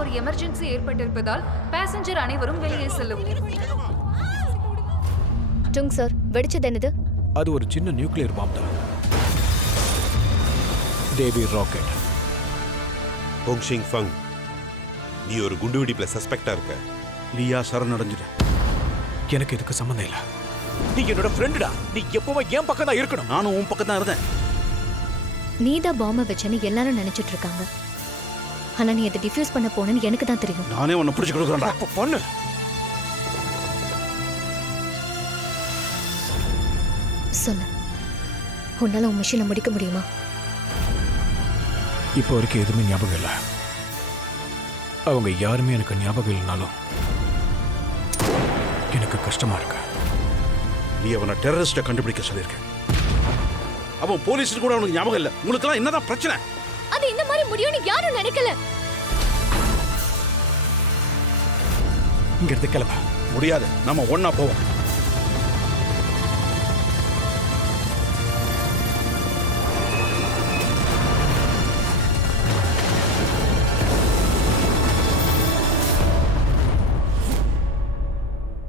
ஒரு emergency ஏற்பட்டிருப்பதால் passenger அனைவரும் வெளியே செல்லவும். டுங் சார், வெடிச்சது என்னது? அது ஒரு சின்ன நியூக்ளியர் பாம் தான். தேவி ராக்கெட். போங்ஷிங் ஃபங், நீ ஒரு குண்டுவெடிப்புல சஸ்பெக்டா இருக்க. நீயா சரணடைஞ்சிட. எனக்கு இதுக்கு சம்மந்தம் இல்லை. நீ என்னோட ஃப்ரெண்டுடா. நீ எப்பவும் என் பக்கம் தான் இருக்கணும். நானும் உன் பக்கம் தான் இருந்தேன். நீதான் பாம்பை வச்சேன்னு எல்லாரும் நினைச்சிட்டு இருக்காங்க. ஆனா நீ அதை டிஃப்யூஸ் பண்ண போனேன்னு எனக்கு தான் தெரியும். நானே உன்னை பிடிச்சு கொடுக்குறேன்டா. பொண்ணு சொல்லு, உன்னால உன் மிஷினை முடிக்க முடியுமா? இப்போ வரைக்கும் எதுவுமே ஞாபகம் இல்லை. அவங்க யாருமே எனக்கு ஞாபகம் இல்லைனாலும் எனக்கு கஷ்டமா இருக்கு. நீ அவனை டெரரிஸ்ட கண்டுபிடிக்க சொல்லியிருக்க. அவன் போலீஸுக்கு கூட அவனுக்கு ஞாபகம் இல்லை. உங்களுக்கெல்லாம் என்னதான் பிரச்சனை? அது இந்த மாதிரி முடியும்னு யாரும் நினைக்கல. இங்க இருந்து கிளம்ப முடியாது. நம்ம ஒன்னா போவோம்.